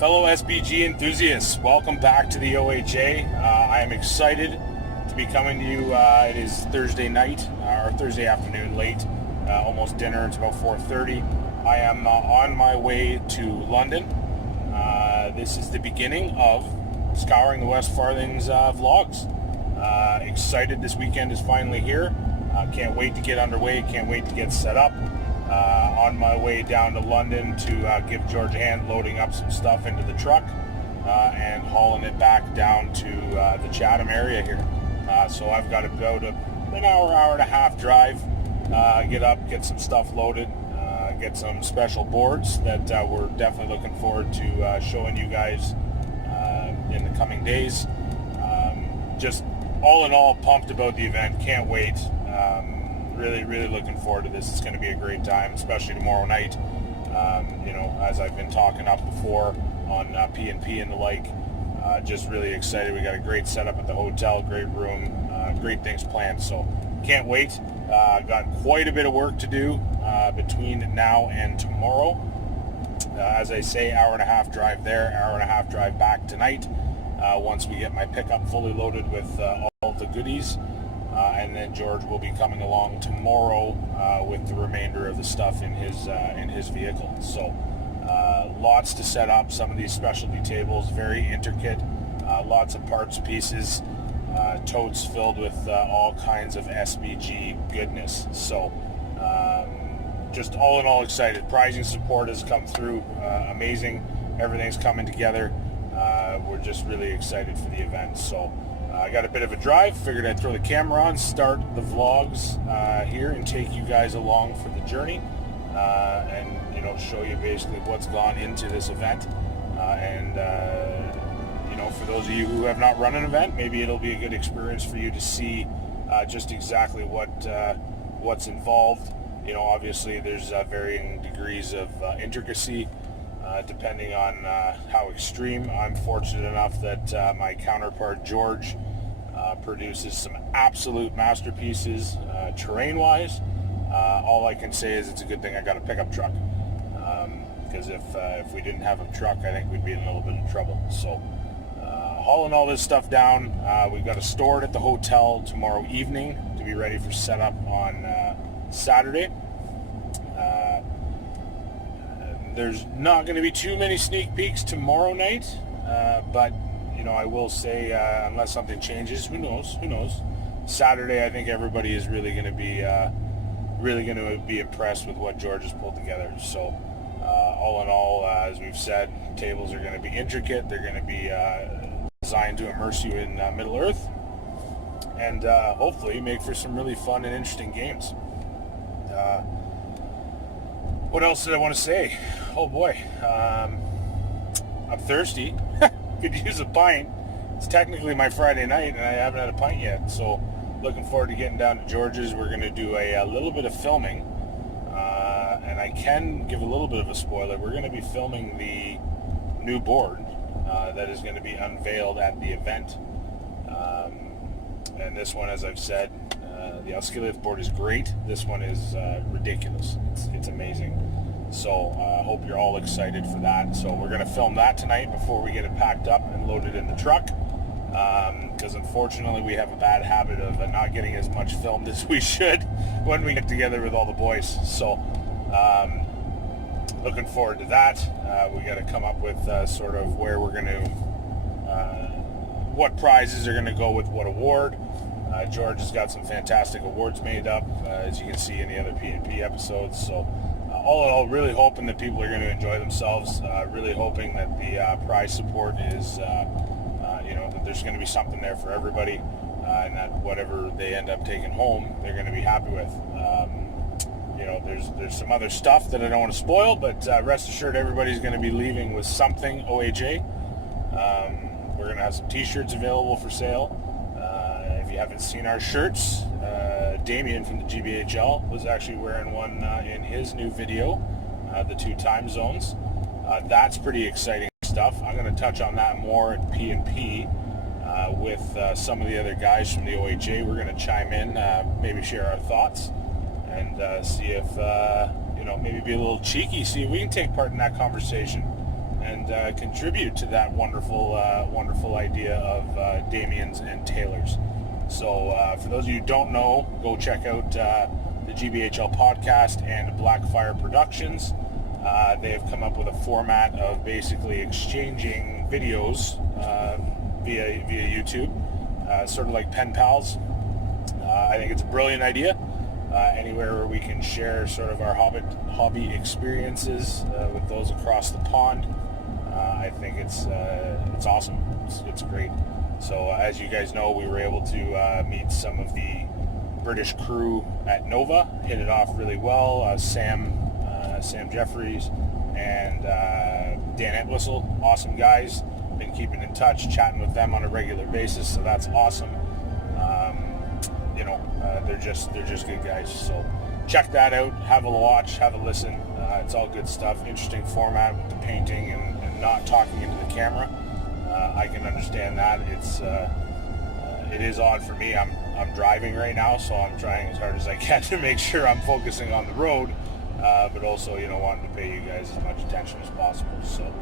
Fellow SBG enthusiasts, welcome back to the OHA. I am excited to be coming to you. It is Thursday night, or Thursday afternoon, late, almost dinner. It's about 4:30. I am on my way to London. This is the beginning of Scouring the West Farthing's vlogs. Excited this weekend is finally here. Can't wait to get underway, can't wait to get set up. On my way down to London to give George a hand loading up some stuff into the truck and hauling it back down to the Chatham area here. So I've got about an hour and a half drive. Get up, get some stuff loaded, get some special boards that we're definitely looking forward to showing you guys in the coming days. Just all in all, pumped about the event. Can't wait. Really looking forward to this. It's going to be a great time, especially tomorrow night. As I've been talking up before on P&P and the like, just really excited. We got a great setup at the hotel, great room, great things planned. So can't wait. Got quite a bit of work to do between now and tomorrow. As I say, hour and a half drive there, hour and a half drive back tonight. Once we get my pickup fully loaded with all the goodies. And then George will be coming along tomorrow with the remainder of the stuff in his vehicle. So lots to set up. Some of these specialty tables, very intricate, lots of parts, pieces, totes filled with all kinds of SBG goodness. So just all in all excited. Prizing support has come through amazing. Everything's coming together. We're just really excited for the event. So I got a bit of a drive, figured I'd throw the camera on, start the vlogs here and take you guys along for the journey and show you basically what's gone into this event and for those of you who have not run an event, maybe it'll be a good experience for you to see just exactly what's involved. Obviously there's varying degrees of intricacy depending on how extreme. I'm fortunate enough that my counterpart George produces some absolute masterpieces terrain-wise. All I can say is it's a good thing I got a pickup truck, because if we didn't have a truck, I think we'd be in a little bit of trouble. So hauling all this stuff down, we've got to store it at the hotel tomorrow evening to be ready for setup on Saturday. There's not going to be too many sneak peeks tomorrow night, but I will say unless something changes, who knows? Saturday, I think everybody is really going to be impressed with what George has pulled together. So all in all, as we've said, tables are going to be intricate. They're going to be designed to immerse you in Middle Earth and hopefully make for some really fun and interesting games. What else did I want to say? Oh boy, I'm thirsty. Could use a pint. It's technically my Friday night and I haven't had a pint yet, so looking forward to getting down to George's. We're going to do a little bit of filming, and I can give a little bit of a spoiler. We're going to be filming the new board that is going to be unveiled at the event, and this one, as I've said, the Oscillith board is great. This one is ridiculous. It's amazing. So I hope you're all excited for that. So we're going to film that tonight before we get it packed up and loaded in the truck. Because unfortunately we have a bad habit of not getting as much filmed as we should when we get together with all the boys. So looking forward to that. We got to come up with sort of where we're going to, what prizes are going to go with what award. George has got some fantastic awards made up, as you can see in the other P&P episodes. So all in all, really hoping that people are going to enjoy themselves. Really hoping that the prize support is, that there's going to be something there for everybody, and that whatever they end up taking home, they're going to be happy with. There's some other stuff that I don't want to spoil, but rest assured everybody's going to be leaving with something OHA. We're going to have some t-shirts available for sale. If you haven't seen our shirts, Damien from the GBHL was actually wearing one in his new video, the 2 time zones. That's pretty exciting stuff. I'm going to touch on that more at P&P with some of the other guys from the OHA. We're going to chime in, maybe share our thoughts, and see if, maybe be a little cheeky, see if we can take part in that conversation. and contribute to that wonderful idea of Damien's and Taylor's. So for those of you who don't know, go check out the GBHL podcast and Blackfire Productions. They have come up with a format of basically exchanging videos via YouTube, sort of like pen pals. I think it's a brilliant idea. Anywhere where we can share sort of our Hobbit hobby experiences with those across the pond, I think it's awesome. It's great. So as you guys know, we were able to meet some of the British crew at Nova, hit it off really well. Sam Jeffries and Dan Entwistle, awesome guys. Been keeping in touch, chatting with them on a regular basis, so that's awesome. They're just good guys. So check that out. Have a watch. Have a listen. It's all good stuff. Interesting format with the painting and not talking into the camera. I can understand that. It is odd for me. I'm driving right now, so I'm trying as hard as I can to make sure I'm focusing on the road, but also wanting to pay you guys as much attention as possible. So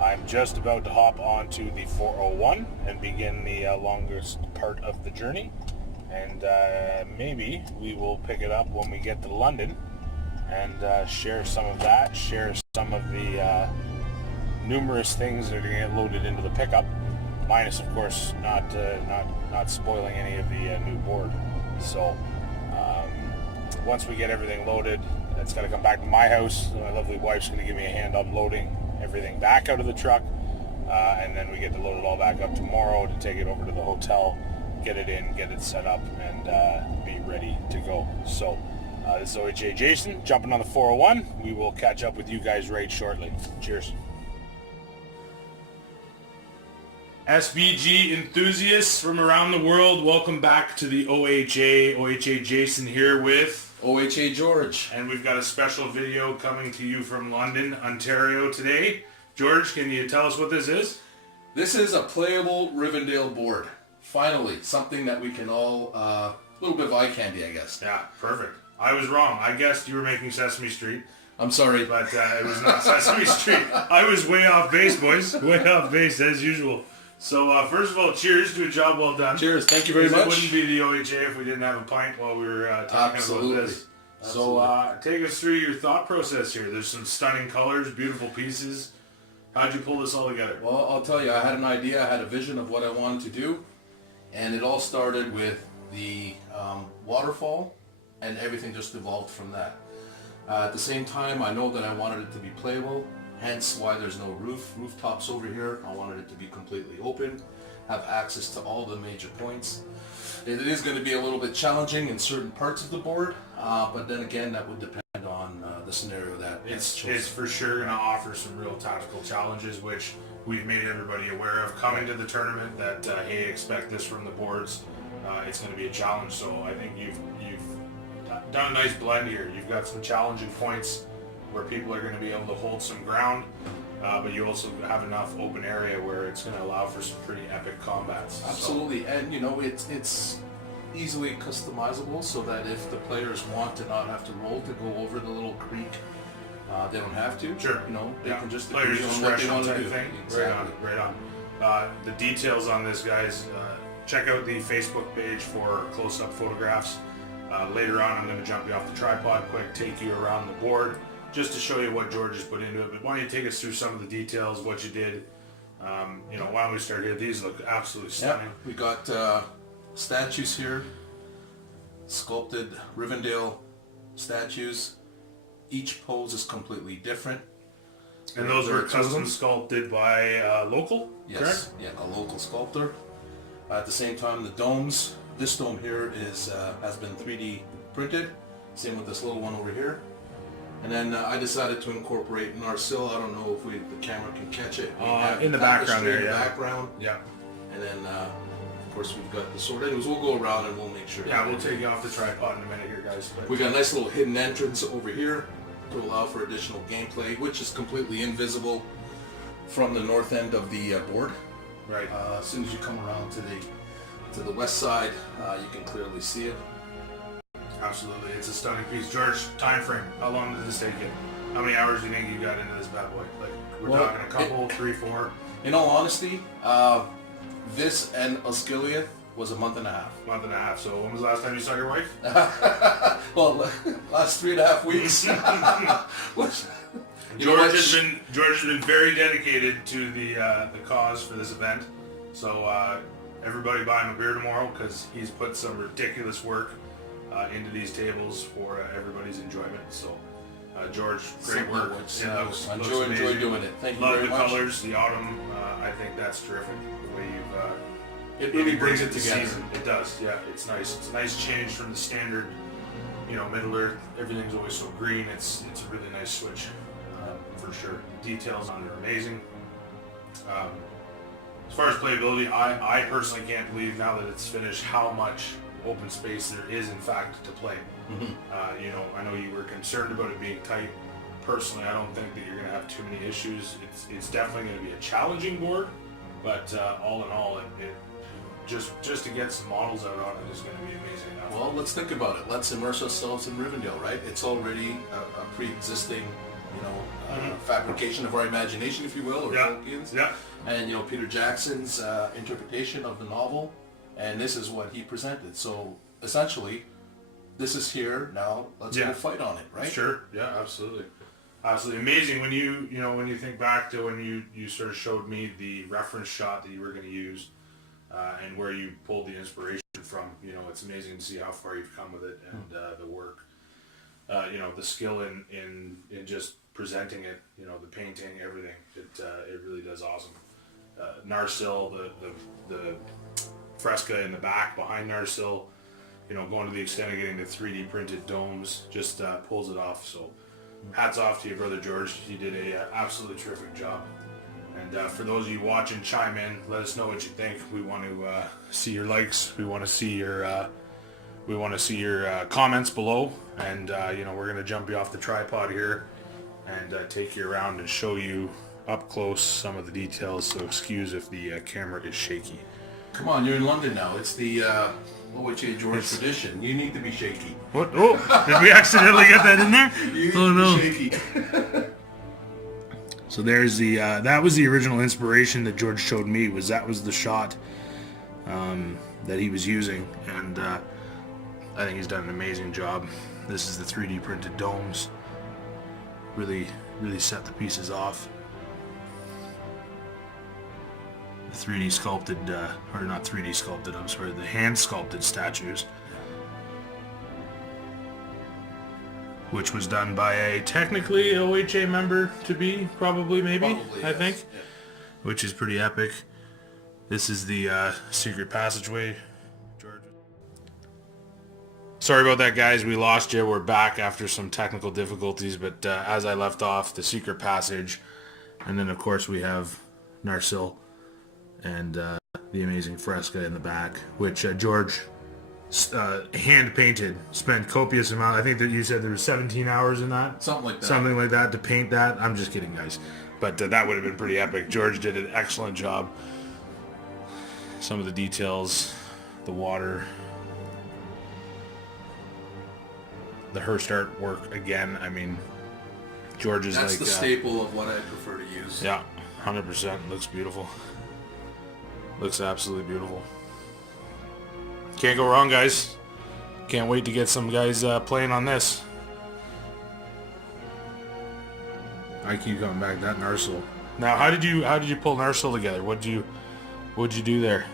I'm just about to hop onto the 401 and begin the longest part of the journey. And maybe we will pick it up when we get to London and share some of that, share some of the numerous things that are going to get loaded into the pickup, minus, of course, not spoiling any of the new board. So once we get everything loaded, it's got to come back to my house. My lovely wife's going to give me a hand unloading everything back out of the truck, and then we get to load it all back up tomorrow to take it over to the hotel, get it in, get it set up, and be ready to go. So this is OHA Jason jumping on the 401. We will catch up with you guys right shortly. Cheers. SBG enthusiasts from around the world, welcome back to the OHA. OHA Jason here with OHA George. And we've got a special video coming to you from London, Ontario today. George, can you tell us what this is? This is a playable Rivendell board. Finally, something that we can all, a little bit of eye candy, I guess. Yeah, perfect. I was wrong. I guessed you were making Sesame Street. I'm sorry. But it was not Sesame Street. I was way off base, boys. Way off base, as usual. So, first of all, cheers to a job well done. Cheers. Thank you very much. It wouldn't be the OHA if we didn't have a pint while we were talking about this. So, take us through your thought process here. There's some stunning colors, beautiful pieces. How'd you pull this all together? Well, I'll tell you, I had an idea, I had a vision of what I wanted to do, and it all started with the waterfall, and everything just evolved from that. At the same time, I know that I wanted it to be playable, hence why there's no rooftops over here. I wanted it to be completely open, have access to all the major points. It is going to be a little bit challenging in certain parts of the board, but then again, that would depend on the scenario that it's for sure going to offer some real tactical challenges, which we've made everybody aware of coming to the tournament, that hey, expect this from the boards. It's going to be a challenge, so I think you've done a nice blend here. You've got some challenging points where people are going to be able to hold some ground, but you also have enough open area where it's going to allow for some pretty epic combats. Absolutely, and it's easily customizable, so that if the players want to not have to roll to go over the little creek, they don't have to. Sure. They can just players agree on what they want to do. Thing. Exactly. Right on. The details on this, guys, check out the Facebook page for close-up photographs. Later on, I'm going to jump you off the tripod quick, take you around the board, just to show you what George has put into it. But why don't you take us through some of the details, what you did? Why don't we start here? These look absolutely stunning. Yeah, we got statues here, sculpted Rivendell statues. Each pose is completely different. And those were custom sculpted by local? Yes, correct? Yeah, a local sculptor. At the same time, the domes. This dome here has been 3D printed. Same with this little one over here. And then I decided to incorporate Narsil. I don't know if the camera can catch it. In the background there, yeah. Background. Yeah. And then, of course, we've got the sword. Anyways, we'll go around and we'll make sure. Yeah, we'll take you off the tripod in a minute here, guys. We got a nice little hidden entrance over here to allow for additional gameplay, which is completely invisible from the north end of the board. Right. As soon as you come around to the west side, you can clearly see it. absolutely. It's a stunning piece. George, time frame. How long did this take you? How many hours do you think you got into this bad boy? Like, we're talking a couple, 3, 4? In all honesty, this and Osgiliath was a month and a half. Month and a half. So when was the last time you saw your wife? Well, last 3.5 weeks. George has been very dedicated to the cause for this event. So everybody buy him a beer tomorrow because he's put some ridiculous work into these tables for everybody's enjoyment. So George, great work. I enjoy doing it. Thank you very much. Love the colors, the autumn. I think that's terrific. The way you've it really brings it together. Season. It does. Yeah, it's nice. It's a nice change from the standard. Middle Earth. Everything's always so green. It's a really nice switch. For sure. The details on it are amazing. As far as playability, I personally can't believe now that it's finished how much open space there is in fact to play. Mm-hmm. I know you were concerned about it being tight. Personally, I don't think that you're going to have too many issues. It's definitely going to be a challenging board, but all in all, it just to get some models out on it is going to be amazing. Well, let's think about it. Let's immerse ourselves in Rivendell, right? It's already a pre-existing fabrication of our imagination, if you will, or Tolkien's. Yeah. And Peter Jackson's interpretation of the novel, and this is what he presented. So essentially, this is here now. Let's go fight on it, right? Sure. Yeah. Absolutely. Absolutely amazing when you think back to when you sort of showed me the reference shot that you were going to use, and where you pulled the inspiration from. It's amazing to see how far you've come with it and the work. The skill in just presenting it, the painting, everything. It really does awesome. Narsil, the fresca in the back behind Narsil, going to the extent of getting the 3D printed domes, just pulls it off. So hats off to you, brother George. You did a absolutely terrific job. And for those of you watching, chime in. Let us know what you think. We want to see your likes. We want to see your comments below. And we're gonna jump you off the tripod here and take you around and show you up close some of the details. So excuse if the camera is shaky. Come on, you're in London now. It's the OHA George tradition. You need to be shaky. What? Oh, did we accidentally get that in there? Oh no. Shaky. So there's the that was the original inspiration that George showed me. That was the shot that he was using, and I think he's done an amazing job. This is the 3D printed domes. Really set the pieces off. The 3D sculpted, or not 3D sculpted, I'm sorry, the hand sculpted statues. Which was done by a technically OHA member to be, probably, maybe, I think. Yeah. Which is pretty epic. This is the secret passageway. George. Sorry about that, guys. We lost you. We're back after some technical difficulties, but as I left off, the secret passage, and then of course we have Narsil and the amazing fresca in the back, which George hand painted, spent copious amount. I think that you said there was 17 hours in that. Something like that to paint that. I'm just kidding, guys. But that would have been pretty epic. George did an excellent job. Some of the details, the water, the Hearst artwork again. I mean, George is that's the staple of what I prefer to use. Yeah, 100%. Looks beautiful. Looks absolutely beautiful. Can't go wrong, guys. Can't wait to get some guys playing on this. I keep coming back to that Narsil. Now, how did you pull Narsil together? What'd you do there?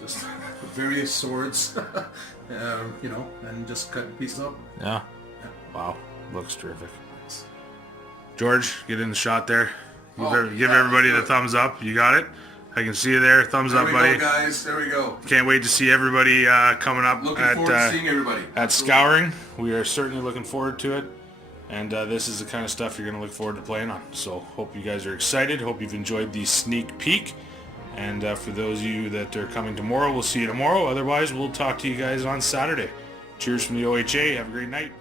Just various swords, and just cut pieces up. Yeah. Wow, looks terrific. George, get in the shot there. Give everybody the thumbs up. You got it. I can see you there. Thumbs up, buddy. There we go, guys. There we go. Can't wait to see everybody coming up. Looking forward to seeing everybody. At Scouring. We are certainly looking forward to it. And this is the kind of stuff you're going to look forward to playing on. So hope you guys are excited. Hope you've enjoyed the sneak peek. And for those of you that are coming tomorrow, we'll see you tomorrow. Otherwise, we'll talk to you guys on Saturday. Cheers from the OHA. Have a great night.